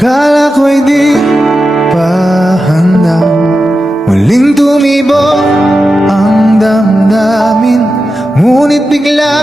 Kala ko'y di pa handa. Muling tumibok ang damdamin. Ngunit bigla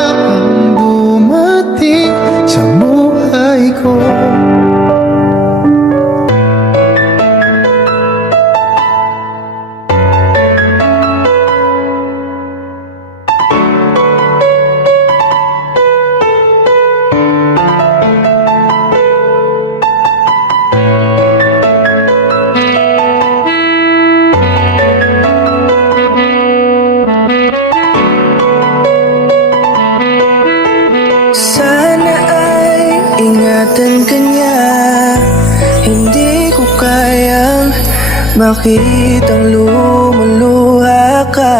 makitang lumuluha ka.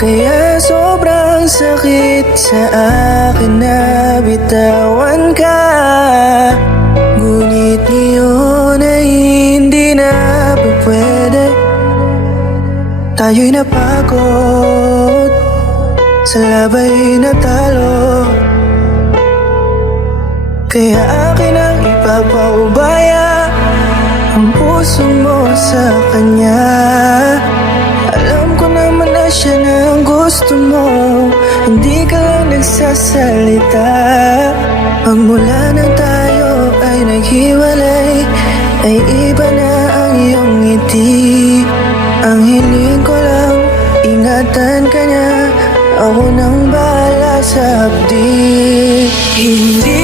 Kaya sobrang sakit sa akin na bitawan ka. Ngunit ngayon ay hindi na pa pwede. Tayo'y napagod sa labay na talo. Kaya akin ang ipapaubaya puso mo sa kanya. Alam ko naman na siya na ang gusto mo. Hindi ka lang nagsasalita. Pag mula na tayo ay naghiwalay Ay iba na ang iyong ngiti. Ang hiling ko lang ingatan ka niya. Ako nang bahala sa hapdi. Hindi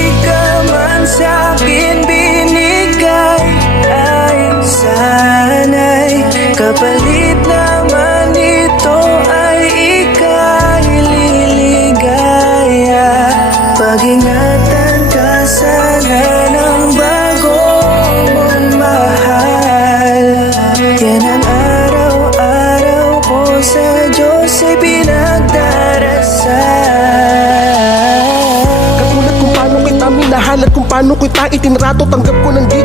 kapalit naman ito ay ika'y liligaya. Pag-ingatan ka sana ng bago mong mahal. Yan ang araw-araw ko sa Diyos ay pinagdarasal. Katulad kung paano kita minahal at kung paano kita itinrato Tanggap ko nang di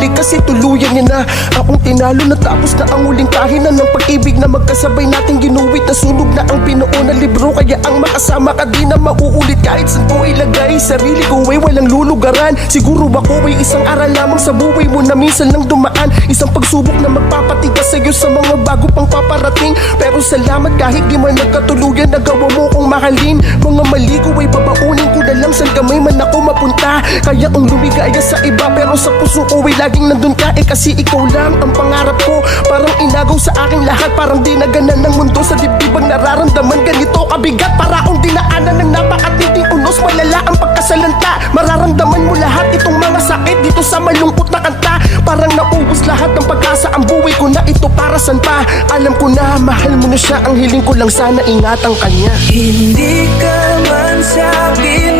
nababalik kasi tuluyan niya na. Akong tinalo natapos na ang huling kahinan ng pag-ibig Na magkasabay nating ginuwit. Na sunog na ang pinuo na libro Kaya ang makasama ka di na mauulit. Kahit saan ko ilagay Sarili ko ay walang lulugaran. Siguro ako ay isang aral lamang sa buhay mo na minsan lang dumaan. Isang pagsubok na magpapatigas sa'yo sa mga bago pang paparating Pero salamat kahit di man nagkatuluyan Nagawa mo kong mahalin. Mga mali ko ay babaunin ko na lang Saan kamay man ako mapunta. Kaya kong lumigaya sa iba Pero sa puso ko ay laging nandun ka. Eh kasi ikaw lang ang pangarap ko. Parang inagaw sa aking lahat. Parang di naganan ng mundo Sa dibdibang nararamdaman ganito kabigat. Para akong dinaanan ng napakatinding unos. Malala ang pagkasalanta. Mararamdaman mo lahat itong mga sakit Dito sa malungkot na kanta na ito para san pa. Alam ko na mahal mo na siya. Ang hiling ko lang sana ingatan kanya Hindi ka man sa'kin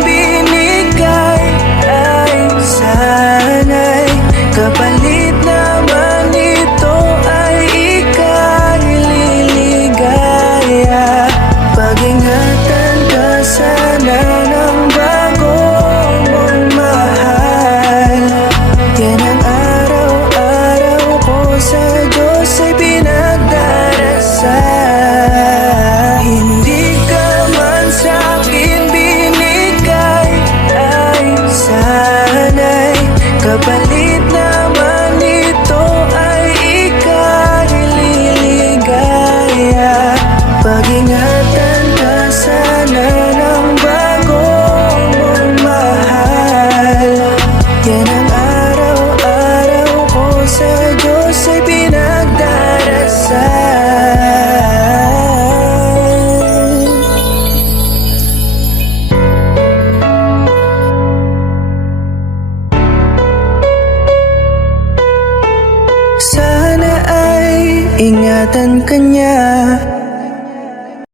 ingatan ka niya